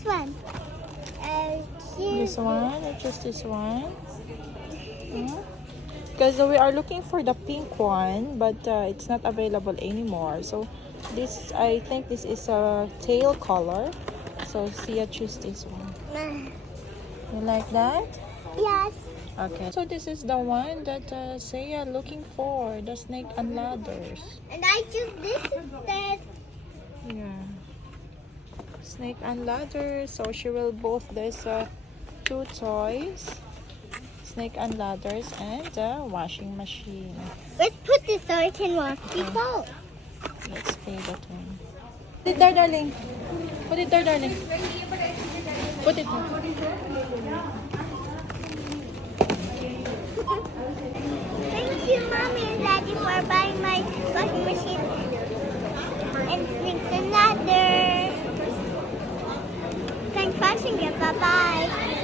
this one. This one, or just this one? Because we are looking for the pink one, but it's not available anymore. So this, I think this is a tail color. So Sia, choose this one. You like that? Yes. Okay. So this is the one that Sia looking for, the snake and ladders. And I choose this instead. Yeah. Snake and ladder. So she will both there's two toys, snake and ladders, and the washing machine. Let's put this so I can wash people. Let's pay that one. Put it there, darling. Put it there, darling. Put it there. Thank you, Mommy and Daddy, for buying my washing machine and snakes and ladders. Thanks for watching it. Bye-bye.